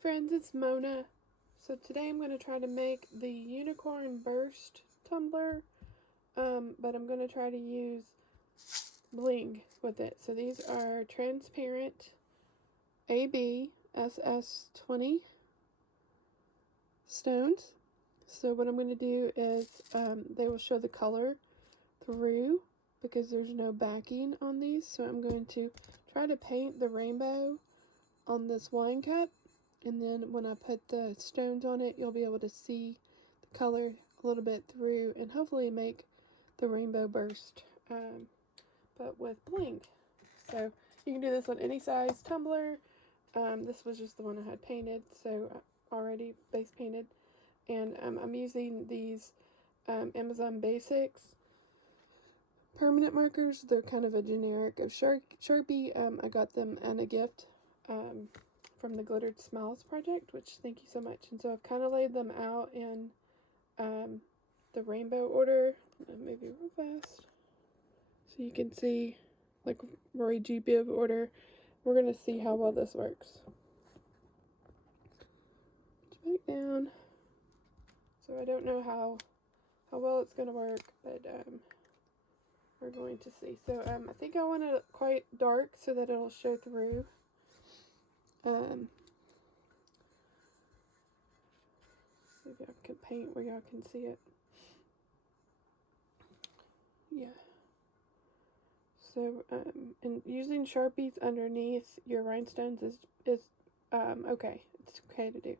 friends, it's Mona. So today I'm going to try to make the unicorn burst tumbler, but I'm going to try to use Bling with it. So these are transparent AB SS20 stones. So what I'm going to do is they will show the color through because there's no backing on these. So I'm going to try to paint the rainbow on this wine cup, and then when I put the stones on it, you'll be able to see the color a little bit through and hopefully make the rainbow burst, but with Bling. So you can do this on any size tumbler. This was just the one I had painted, so already base painted, and I'm using these Amazon Basics permanent markers. They're kind of a generic of Sharpie. I got them in a gift from the Glittered Smiles project, which thank you so much. And so I've kind of laid them out in the rainbow order. I'm gonna move you real fast so you can see, like, Roy G. Biv order. We're gonna see how well this works. Back down. So I don't know how well it's gonna work, but we're going to see. So I think I want it quite dark so that it'll show through. See if I can paint where y'all can see it. Yeah. So, and using Sharpies underneath your rhinestones is okay. It's okay to do.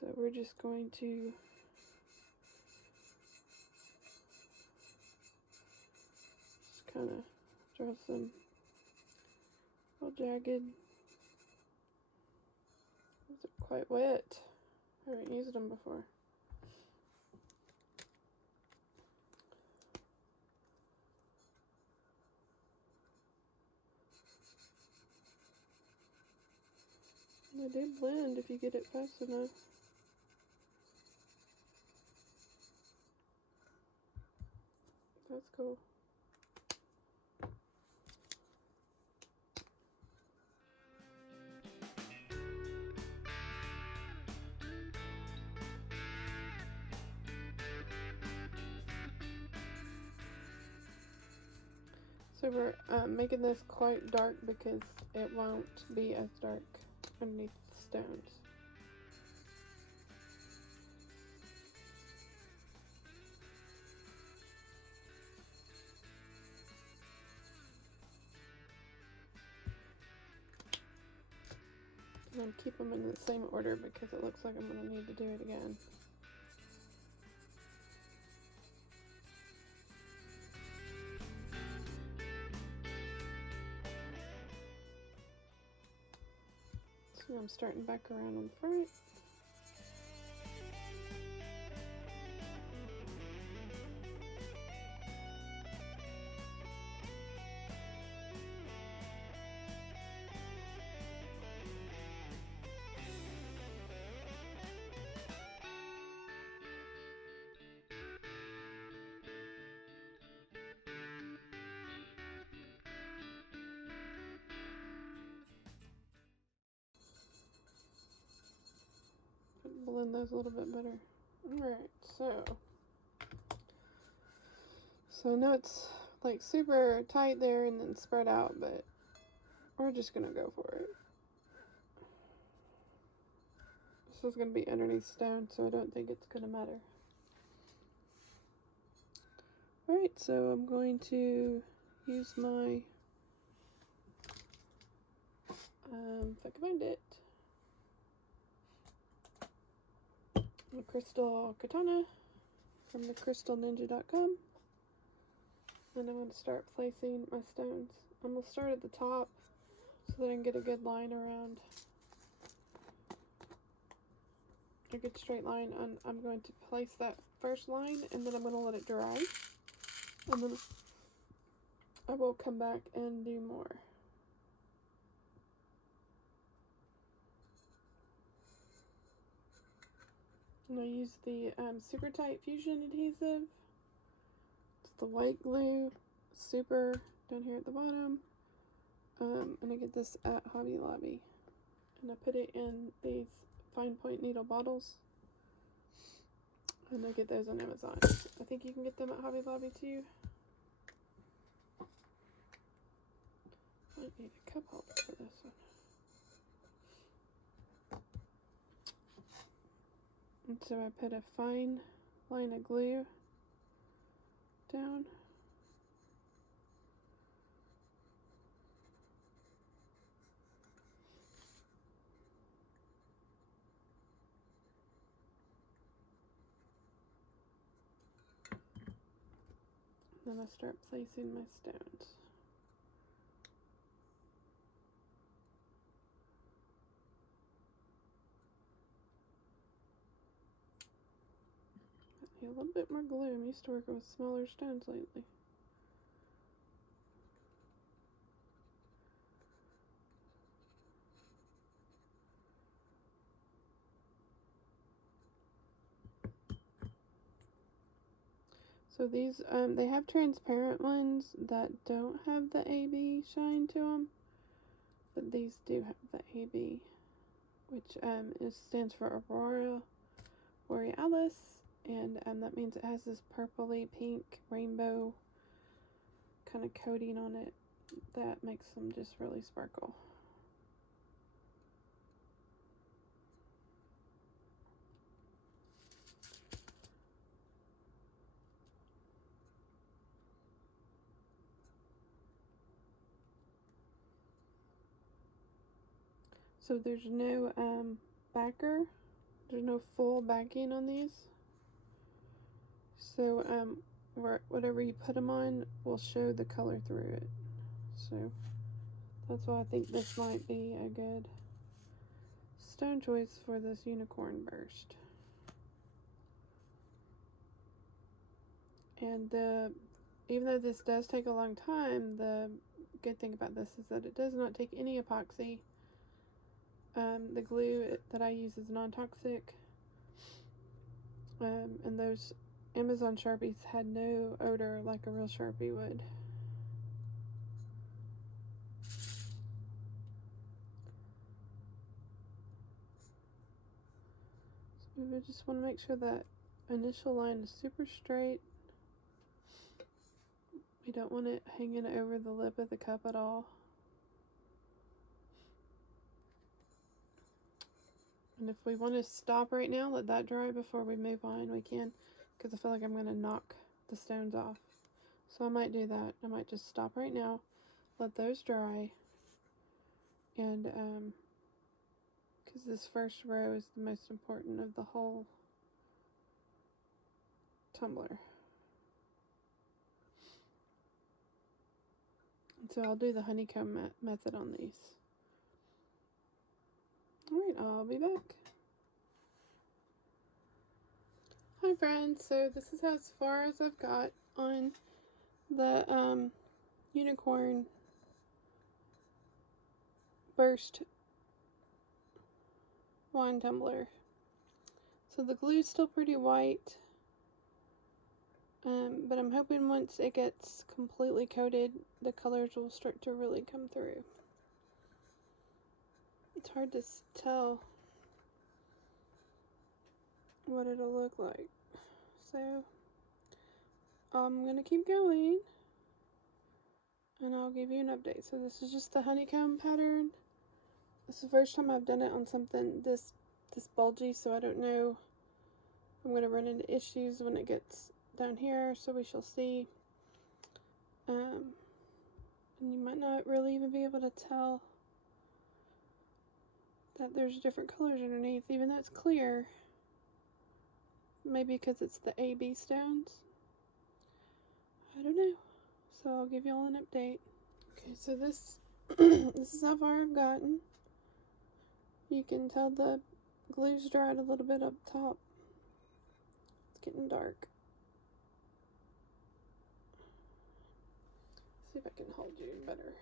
So we're just going to just kind of draw some real jagged. These are quite wet. I haven't used them before. They do blend if you get it fast enough. That's cool. So we're making this quite dark because it won't be as dark underneath the stones. I'm going to keep them in the same order because it looks like I'm going to need to do it again. So I'm starting back around on the front. Blend those a little bit better. Alright, so I know it's like super tight there and then spread out, but we're just gonna go for it. This is gonna be underneath stone, so I don't think it's gonna matter. Alright, so I'm going to use my if I can find it, the crystal katana from the crystalninja.com, and I'm going to start placing my stones. I'm going to start at the top so that I can get a good line around, a good straight line, and I'm going to place that first line and then I'm going to let it dry, and then I will come back and do more. And I use the super tight fusion adhesive. It's the white glue, super down here at the bottom. And I get this at Hobby Lobby. and I put it in these fine point needle bottles. And I get those on Amazon. I think you can get them at Hobby Lobby too. Might need a cup holder for this one. And so I put a fine line of glue down. Then I start placing my stones. I need a little bit more glue. I'm used to working with smaller stones lately. So these, they have transparent ones that don't have the AB shine to them, but these do have the AB, which stands for Aurora Borealis, and that means it has this purpley pink rainbow kind of coating on it that makes them just really sparkle. So there's no backer, there's no full backing on these. So whatever you put them on will show the color through it. So that's why I think this might be a good stone choice for this unicorn burst. And even though this does take a long time, the good thing about this is that it does not take any epoxy. The glue that I use is non-toxic, and those Amazon Sharpies had no odor like a real Sharpie would. So we just want to make sure that initial line is super straight. We don't want it hanging over the lip of the cup at all. And if we want to stop right now, let that dry before we move on, we can, because I feel like I'm going to knock the stones off. So I might do that. I might just stop right now, let those dry, and because this first row is the most important of the whole tumbler. And so I'll do the honeycomb method on these. Alright, I'll be back. Hi friends, so this is as far as I've got on the unicorn burst wine tumbler. So the glue's still pretty white, but I'm hoping once it gets completely coated, the colors will start to really come through. It's hard to tell what it'll look like. So I'm gonna keep going and I'll give you an update. So this is just the honeycomb pattern. This is the first time I've done it on something this bulgy, so I don't know if I'm gonna run into issues when it gets down here, so we shall see. And you might not really even be able to tell that there's different colors underneath, even though it's clear. Maybe because it's the AB stones. I don't know. So I'll give y'all an update. Okay, so this this is how far I've gotten. You can tell the glue's dried a little bit up top. It's getting dark. See if I can hold you better.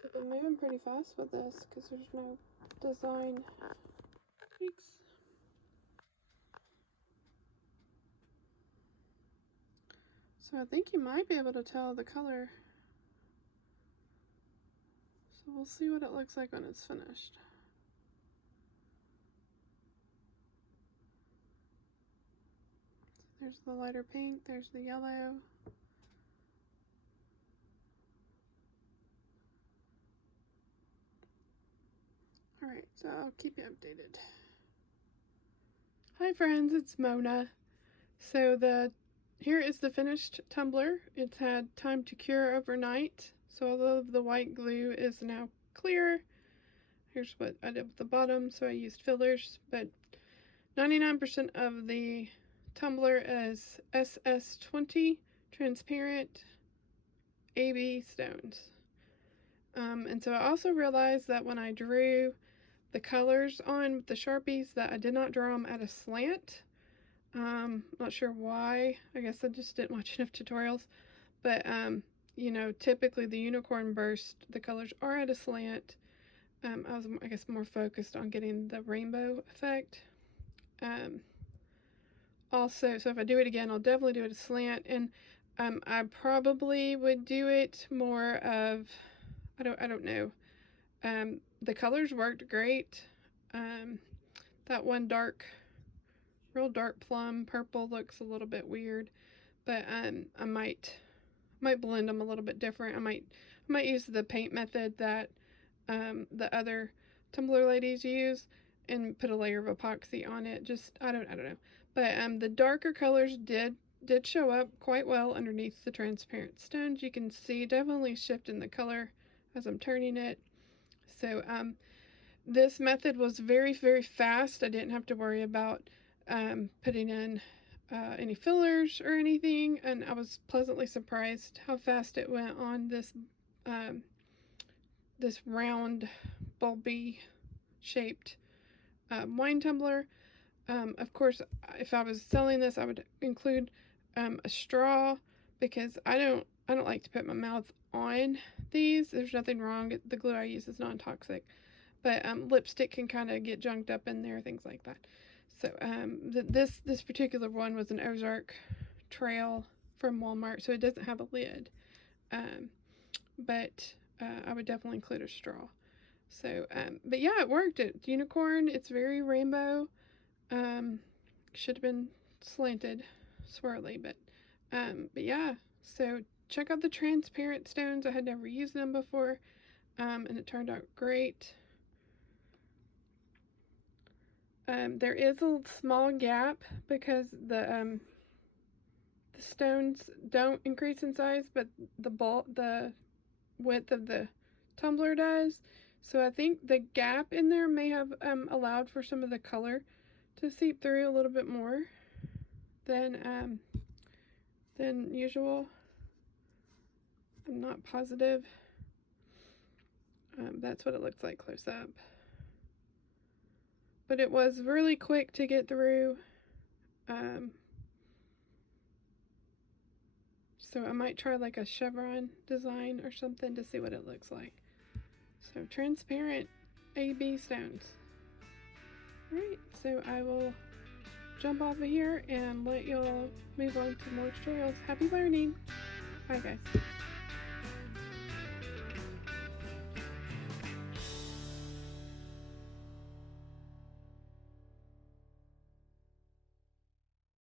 So I've been moving pretty fast with this because there's no design tweaks. So I think you might be able to tell the color we'll see what it looks like when it's finished. There's the lighter pink, there's the yellow. Alright, so I'll keep you updated. Hi friends, it's Mona. So here is the finished tumbler. It's had time to cure overnight. So all of the white glue is now clear. Here's what I did with the bottom. So I used fillers, but 99% of the tumbler is SS20 transparent AB stones. And so I also realized that when I drew the colors on with the Sharpies that I did not draw them at a slant. Not sure why. I guess I just didn't watch enough tutorials. But, you know, typically the unicorn burst, the colors are at a slant. I was, I guess, more focused on getting the rainbow effect. Also, so if I do it again, I'll definitely do it a slant. And I probably would do it more of, I don't know. The colors worked great. That one real dark plum purple looks a little bit weird, but I might blend them a little bit different. I might use the paint method that the other Tumbler ladies use and put a layer of epoxy on it. Just I don't know. But the darker colors did show up quite well underneath the transparent stones. You can see definitely shift in the color as I'm turning it. So this method was very, very fast. I didn't have to worry about putting in any fillers or anything, and I was pleasantly surprised how fast it went on this this round, bulby shaped wine tumbler. Of course, if I was selling this, I would include a straw because I don't like to put my mouth on these. There's nothing wrong. The glue I use is non-toxic, but lipstick can kind of get junked up in there, things like that. So this particular one was an Ozark Trail from Walmart, so it doesn't have a lid. But I would definitely include a straw. So, but yeah, it worked. It's unicorn. It's very rainbow. Should have been slanted, swirly, but yeah. So check out the transparent stones. I had never used them before, and it turned out great. There is a small gap because the stones don't increase in size, but the width of the tumbler does. So I think the gap in there may have allowed for some of the color to seep through a little bit more than usual. I'm not positive. That's what it looks like close up. But it was really quick to get through. So I might try like a chevron design or something to see what it looks like. So transparent AB stones. Alright, so I will jump off of here and let y'all move on to more tutorials. Happy learning! Bye guys.